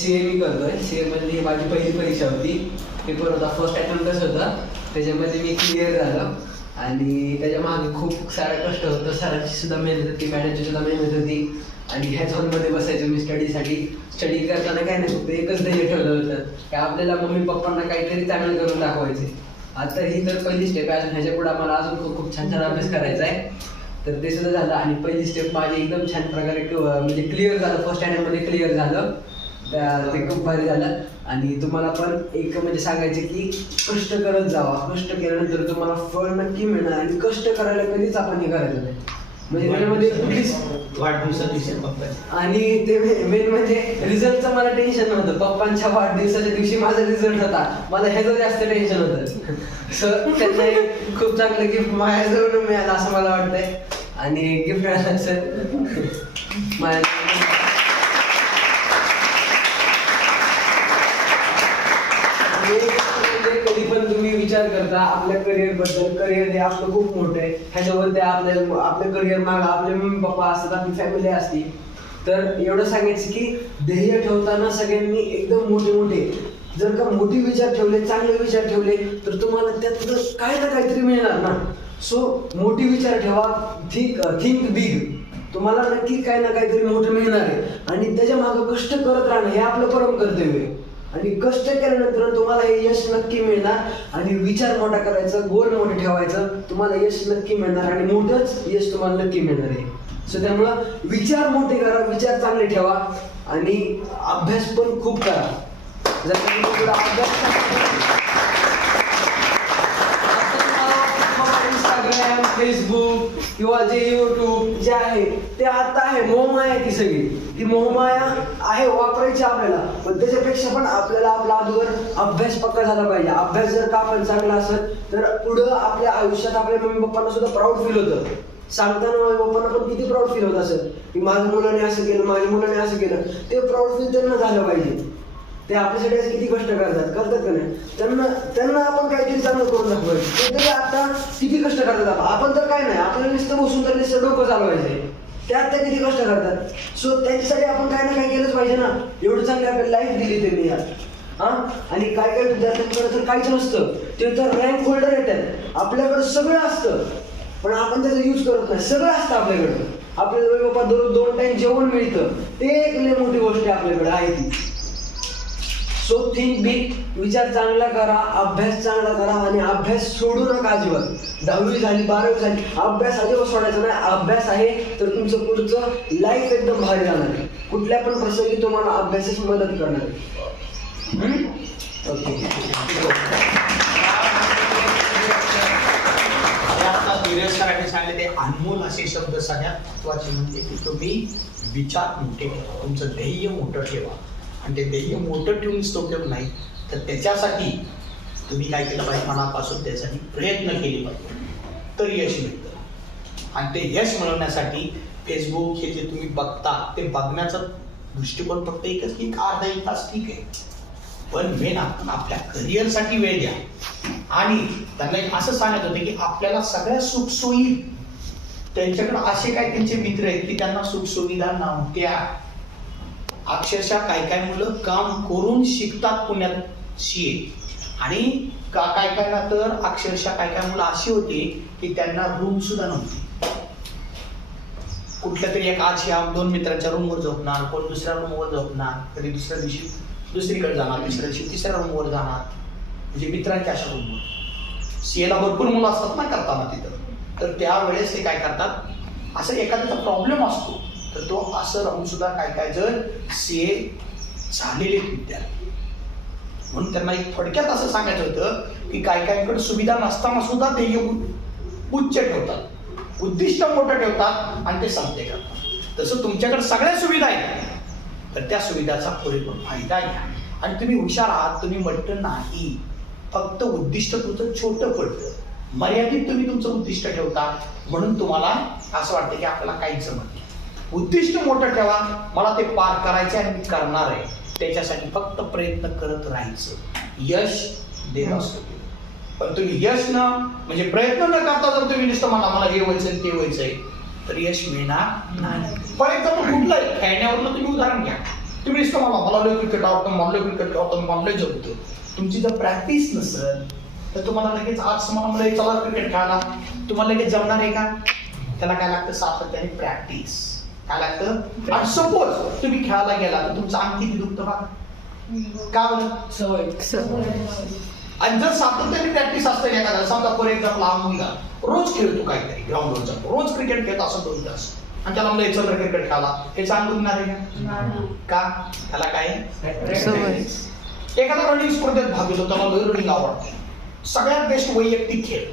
CA मी करतोय. CA मध्ये माझी पहिली परीक्षा होती. पेपर होता, फर्स्ट अटेम्प्टच होता. त्याच्यामध्ये मी क्लिअर झालो आणि त्याच्या मागे खूप सारं कष्ट होतं. सरांची सुद्धा मेहनत होती, मॅडमची सुद्धा मेहनत होती. आणि ह्याच हॉलमध्ये बसायचो मी स्टडी करताना. काय नाही, फक्त एकच ध्येय ठेवलं होतं की आपल्याला मम्मी पप्पांना काहीतरी चांगलं करून दाखवायचे. आता ही तर पहिली स्टेप आहे. अजून ह्याच्या पुढे आम्हाला अजून खूप छान अभ्यास करायचा आहे. तर ते सुद्धा झालं आणि पहिली स्टेप माझी एकदम छान प्रकारे म्हणजे क्लिअर झालं. फर्स्ट अटेम्प्टमध्ये क्लिअर झालं. ते खूप भारी झालं. आणि तुम्हाला पण एक म्हणजे सांगायचं की कष्ट करत जावा. कष्ट केल्यानंतर तुम्हाला फळ नक्की मिळणार. आणि कष्ट करायला कधीच आपण हे करायचं नाही. म्हणजे त्याच्यामध्ये कुठलीच आणि ते मेन म्हणजे रिझल्टचं मला टेन्शन नव्हतं. पप्पांच्या वाढदिवसाच्या दिवशी माझा रिझल्ट होता. मला ह्याचं जास्त टेन्शन होतं. सो त्यांना एक खूप चांगलं गिफ्ट माझ्याजवळ मिळालं असं मला वाटतंय. आणि गिफ्ट मिळालं सर माझ्या कधी पण तुम्ही विचार करता आपल्या करिअर बद्दल. करिअर हे आपलं खूप मोठं आहे. ह्याच्यावर आपल्या करिअर मागं आपले मम्मी पप्पा असतात, आपली फॅमिली असते. तर एवढं सांगायचं की ध्येय ठेवताना सगळ्यांनी एकदम मोठे जर का मोठी विचार ठेवले, चांगले विचार ठेवले तर तुम्हाला त्यात काय ना काहीतरी मिळणार ना. सो मोठी विचार ठेवा, थिंक बिग. तुम्हाला नक्की काय ना काहीतरी मोठं मिळणार आहे. आणि त्याच्या मागं कष्ट करत राहणं हे आपलं परम कर्तव्य आहे. आणि कष्ट केल्यानंतर तुम्हाला हे यश नक्की मिळणार. आणि विचार मोठा करायचा, गोल मोठे ठेवायचं, तुम्हाला यश नक्की मिळणार. आणि मोठंच यश तुम्हाला नक्की मिळणार आहे. सो त्यामुळं विचार मोठे करा, विचार चांगले ठेवा. आणि अभ्यास पण खूप करा. जर तुम्ही इंस्टाग्राम, फेसबुक किंवा जे यूट्यूब जे आहे ते आता आहे मोहमाया. ती सगळी ती मोहमाया आहे, वापरायची आपल्याला. पण त्याच्यापेक्षा पण आपल्याला आपला अगोदर अभ्यास पक्का झाला पाहिजे. अभ्यास जर का आपण चांगला असेल तर पुढं आपल्या आयुष्यात आपल्या मम्मी पप्पांना सुद्धा प्राऊड फील होतं. सांगताना मम्मी पप्पांना पण किती प्राऊड फील होत असेल की माझ्या मुलाने असं केलं, माझ्या मुलाने असं केलं. ते प्राऊड फील त्यांना झालं पाहिजे. ते आपल्यासाठी किती कष्ट करतात का नाही. त्यांना आपण काहीतरी चांगलं करून दाखवायचं. ते तरी आता किती कष्ट करतात. आपण तर काय नाही, आपल्याला नुसतं बसून तर नुसतं डोकं चालवायचंय. त्यात ते किती कष्ट करतात. सो त्याच्यासाठी आपण काय ना काय केलंच पाहिजे ना. एवढं चांगली आपल्याला लाईफ दिली त्यांनी यात. आणि काय विद्यार्थ्यांकडे तर काहीच नसतं. ते तर रँक होल्डर येतात. आपल्याकडे सगळं असतं पण आपण त्याचा यूज करत नाही. सगळं असतं आपल्याकडं. आपल्याला बाबा दररोज 2 टाइम जेवण मिळतं. ते एक लई मोठी गोष्ट आपल्याकडे आहे ती. So think big. विचार चांगला करा, अभ्यास चांगला करा. आणि अभ्यास सोडू नका अजिबात. 10वी झाली, 12वी झाली, अभ्यास अजिबात सोडायचा नाही. अभ्यास आहे तर तुमचं पुढचं लाईफ एकदम भारी जाणार आहे. कुठल्या पण प्रसंगी तुम्हाला अभ्यासाच मदत करणार आहे. ओके. सांगले ते अनमोल असे शब्द सगळ्यात महत्वाचे म्हणजे की तुम्ही विचार मोठे ठेवा, तुमचं ध्येय मोठं ठेवा. आणि ते ध्येय मोठं ठेवून उपयोग नाही तर त्याच्यासाठी तुम्ही काय केलं पाहिजे, मनापासून त्यासाठी प्रयत्न केले पाहिजे तर यश मिळतं. आणि ते यश मिळवण्यासाठी फेसबुक हे जे तुम्ही बघता ते बघण्याचा दृष्टिकोन फक्त एकच की अर्धा 1 तास ठीक आहे. पण मेन आपण आपल्या करिअरसाठी वेळ द्या. आणि त्यांना एक असं सांगत होते की आपल्याला सगळ्या सुखसोयी, त्यांच्याकडे असे काय त्यांचे मित्र आहेत की त्यांना सुखसुविधा नव्हत्या. अक्षरशः काय मुलं काम करून शिकतात पुण्यात CA. आणि काय ना तर अक्षरशः काय मुलं अशी होती की त्यांना रूम सुद्धा नव्हती. कुठल्या तरी एक आज ह्या 2 मित्रांच्या रूमवर झोपणार, कोण दुसऱ्या रूमवर झोपणार, कधी दुसऱ्या दिवशी दुसरीकडे जाणार, तिसऱ्या दिवशी तिसऱ्या रूमवर जाणार. म्हणजे मित्रांच्या अशा रूमवर. CAला भरपूर मुलं असतात ना करताना तिथं. तर त्यावेळेस ते काय करतात, असं एखाद्याचा प्रॉब्लेम असतो तर तो असं राहून सुद्धा काय जर CA झालेले विद्यार्थी. म्हणून त्यांना एक थोडक्यात असं सांगायचं होतं की काहीकडे सुविधा नसताना सुद्धा ते उच्च ठेवतात, उद्दिष्ट मोठं ठेवतात आणि ते साध्य करतात. तसं तुमच्याकडे सगळ्या सुविधा आहेत तर त्या सुविधाचा पुरेपूर फायदा घ्या. आणि तुम्ही हुशार आहात, तुम्ही म्हटलं नाही, फक्त उद्दिष्ट तुमचं छोटं पडतं, मर्यादित तुम्ही तुमचं उद्दिष्ट ठेवता. म्हणून तुम्हाला असं वाटतं की आपल्याला काहीच जमत नाही. उद्दिष्ट मोठं ठेवा, मला ते पार करायचे आणि मी करणार आहे. त्याच्यासाठी फक्त प्रयत्न करत राहायचं. यश देत असतो. पण तुम्ही यश न म्हणजे प्रयत्न न करता जर तुम्ही नुसतं मला हे व्हायचंय ते व्हायचंय तर यश मिळणार नाही. फॉर एक्झाम्पल कुठलं खेळण्यावरनं तुम्ही उदाहरण घ्या. तुम्ही नुसतं मला लय क्रिकेट आवडतं, मला लय क्रिकेट आवडतं, मला लय जमतं. तुमची जर प्रॅक्टिस नसेल तर तुम्हाला लगेच आज मला चला क्रिकेट खेळायला तुम्हाला लगेच जमणार आहे का? त्याला काय लागतं? सातत्याने प्रॅक्टिस. काय लागतं? आणि सपोज तुम्ही खेळायला गेला तर तुमचं अंग किती दुखतं बघा. का बरं? सवय. आणि जर सातत्याने प्रॅक्टिस असते एखाद्याला, समजा फॉर एक्झाम्पल हा मुलगा रोज खेळतो काहीतरी ग्राउंडवर जातो, रोज क्रिकेट खेळत असं 2 तास, आणि त्याला म्हणलं चल क्रिकेट खेळायला, हे चांग दुखणार आहे का? त्याला काय? एखादा रनिंग स्पर्धेत भाग घेतो, त्याला रनिंग आवडते, सगळ्यात बेस्ट वैयक्तिक खेळ.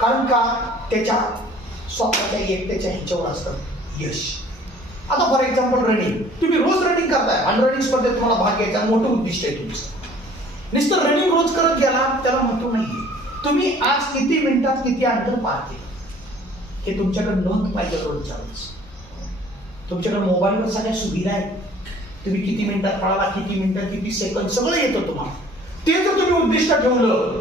कारण का? त्याच्या स्वतःच्या एकट्याच्या ह्याच्यावर असतं यश. आता फॉर एक्झाम्पल रनिंग, तुम्ही रोज रनिंग करताय आणि रनिंग स्पर्धेत तुम्हाला भाग घ्यायचा, मोठं उद्दिष्ट आहे तुमचं. नुसतं रनिंग रोज करत गेला त्याला महत्व नाहीये. तुम्ही आज किती मिनिटात किती अंतर पार केलं हे तुमच्याकडे नोंद पाहिजे रोजच्या रोज. तुमच्याकडे मोबाईलवर सगळ्या सुविधा आहेत. तुम्ही किती मिनिटात पळाला, किती मिनिटात, किती सेकंद सगळं येतं तुम्हाला. ते जर तुम्ही उद्दिष्ट ठेवलं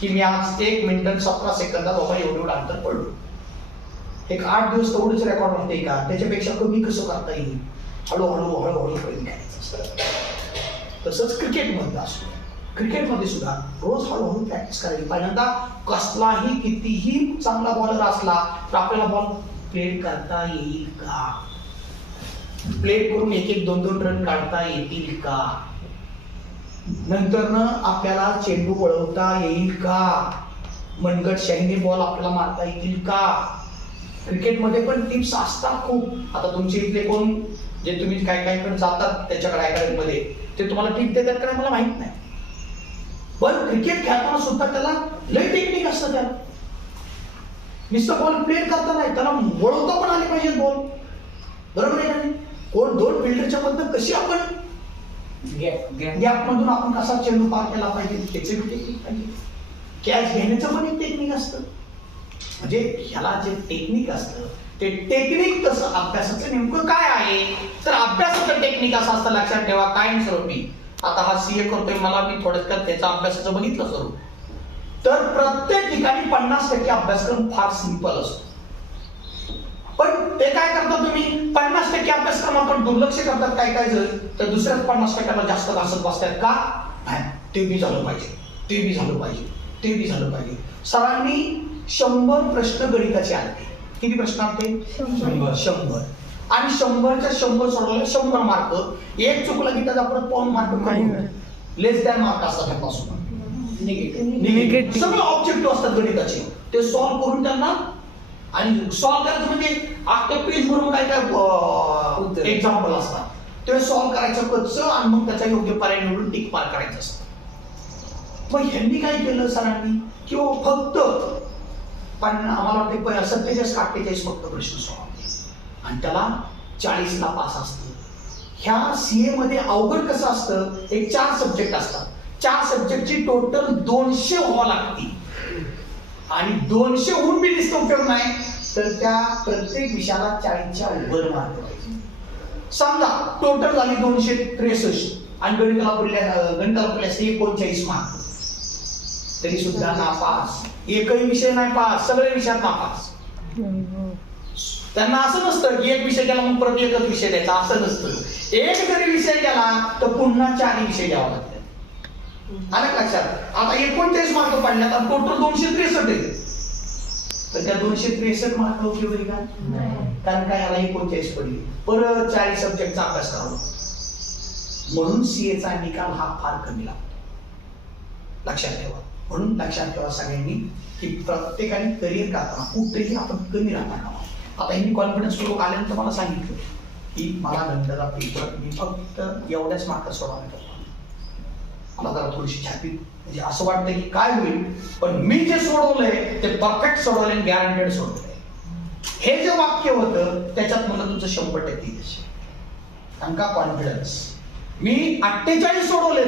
की मी आज 1 मिनिट 17 सेकंदात बाबा एवढं अंतर पडलो, एक 8 दिवस तेवढंच रेकॉर्ड होते का? त्याच्यापेक्षा कमी कसं करता येईल? हळूहळू करायचं असतं. तसंच क्रिकेटमध्ये असतो. क्रिकेटमध्ये सुद्धा रोज हळूहळू प्रॅक्टिस करायची. पहिल्यांदा कसलाही कितीही चांगला बॉलर असला तर आपल्याला बॉल प्लेट करता येईल का? प्लेट करून 1-1, 2-2 रन काढता येतील का? नंतर आपल्याला चेंडू वळवता येईल का? मनगट शाहीने बॉल आपल्याला मारता येतील का? क्रिकेटमध्ये पण टिप्स असतात खूप. आता तुमचे इथले कोण जे तुम्ही काय जातात त्याच्याकडे अकॅडमीमध्ये, ते तुम्हाला टिप देतात का मला माहित नाही. पण क्रिकेट खेळताना सुद्धा त्याला लय टेक्निक असतं. त्याला नुसतं बॉल प्लेट करता नाही, त्याला वळवता पण आले पाहिजे बॉल. बरोबर आहे का? कोण 2 फिल्डरच्या मधनं कशी आपण गॅप मधून आपण कसा चेंडू पार केला पाहिजे त्याचे टेक्निक पाहिजे. कॅच घेण्याचं पण एक टेक्निक असतं. म्हणजे ह्याला जे टेक्निक असतं ते टेक्निक तसं अभ्यासाचं नेमकं काय आहे तर अभ्यासाचं टेक्निक असं असतं. लक्षात ठेवा कायमस्वरूपी. आता हा सीए करतोय, मला मी थोडक्यात त्याचा अभ्यासाचं बघितलं स्वरूप, तर प्रत्येक ठिकाणी 50% अभ्यासक्रम फार सिंपल असतो. पण ते काय करतात तुम्ही 50% अभ्यासक्रम आपण दुर्लक्ष करतात काय जर, तर दुसऱ्याच 50%ला जास्त घासत बसतात का? ते बी झालं पाहिजे, ते बी झालं पाहिजे, ते बी झालं पाहिजे. सरांनी 100 प्रश्न गणिताचे आले. किती प्रश्न आले? 100. आणि 100च्या 100 सोडवले 100 मार्क. एक चुकला की त्याचा परत पाऊण मार्क लेस दॅन मार्क असतात त्यापासून. निगेटिव्ह सगळे ऑब्जेक्टिव्ह असतात गणिताचे. ते सॉल्व्ह करून त्यांना आणि सॉल्व्ह करायचं म्हणजे अख्खं पेज भरून काय एक्झाम्पल असतात ते सॉल्व्ह करायचं कच्चं आणि मग त्याचा योग्य पर्याय निवडून टिक मार्क करायचं असतं. मग ह्यांनी काय केलं सरांनी किंवा फक्त पण आम्हाला वाटते 47-48 फक्त प्रश्न सोडवले आणि त्याला 40ला पास असतं. ह्या सीए मध्ये अवघड कसं असतं, एक 4 सब्जेक्ट असतात. 4 सब्जेक्टची टोटल 200 व्हावं लागते आणि 200 होऊन बी दिसतो उपयोग नाही तर त्या प्रत्येक विषयाला 40च्या वर मार्क पाहिजे. समजा टोटल झाली 263 आणि गणिताला पडले 39 मार्क, तरी सुद्धा नापास. एकही विषय नाही पास, सगळे विषयात नापास. त्यांना असं नसतं की एक विषय गेला मग परत एकच विषय द्यायचा, असं नसतं. एक जरी विषय गेला तर पुन्हा 4 विषय द्यावा लागतात. आलं लक्षात? आता 39 मार्क पडल्यात आणि टोटल 263 आहे तर त्या 263 मार्क उपयोग आहे का? कारण काय याला 39 पडली, परत 40 सब्जेक्टचा अभ्यास करावा. म्हणून सीएचा निकाल हा फार कमी लागतो. लक्षात ठेवा. म्हणून लक्षात ठेवा सगळ्यांनी की प्रत्येकाने करिअर करताना कुठेही आपण कमी राहणार. आता यांनी कॉन्फिडन्स लोक आल्यानंतर मला सांगितलं की मला नंतरचा पेपर मी फक्त एवढ्याच मार्क सोडवणार. मला जरा थोडीशी छाती म्हणजे असं वाटतं की काय होईल, पण मी जे सोडवलंय ते परफेक्ट सोडवलंय आणि गॅरंटेड सोडवलंय. हे जे वाक्य होतं त्याच्यात मला तुझं 100% यश. कारण का? कॉन्फिडन्स. मी 48 सोडवले,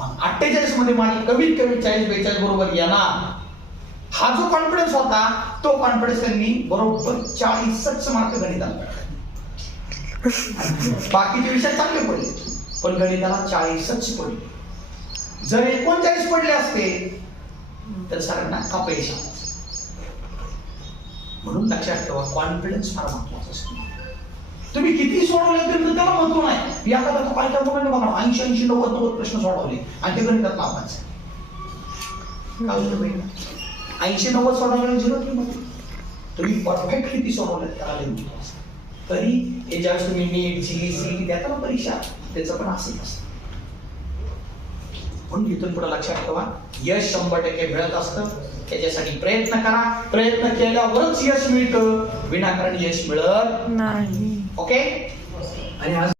48 मध्ये माझी कमीत कमी 40-42 बरोबर येणार. हा जो कॉन्फिडन्स होता तो कॉन्फिडन्स त्यांनी बरोबर 40च मार्क गणिताला पडले. बाकीचे विषय चांगले पडले पण गणिताला 40च पडले. जर 39 पडले असते तर सरांना अपयश आलं. म्हणून लक्षात ठेवा कॉन्फिडन्स फार महत्वाचा असतो. तुम्ही किती सोडवले तरी तर त्याला महत्व नाही. एखादा तो काही मुलांना बघा 80 90 प्रश्न सोडवले आणि ते गणितात नापास. काय होतं बाई 80-90 सोडवले 0 तुम्ही परफेक्ट किती सोडवले त्याला लिहून. तरी हे ज्यावेळेस तुम्ही नीट CET देता ना परीक्षा त्याचं पण असंच असतं. म्हणून इथून पुढे लक्षात ठेवा यश 100% मिळत असतं. त्याच्यासाठी प्रयत्न करा. प्रयत्न केल्यावरच यश मिळतं. विनाकारण यश मिळत नाही. ओके. आणि आज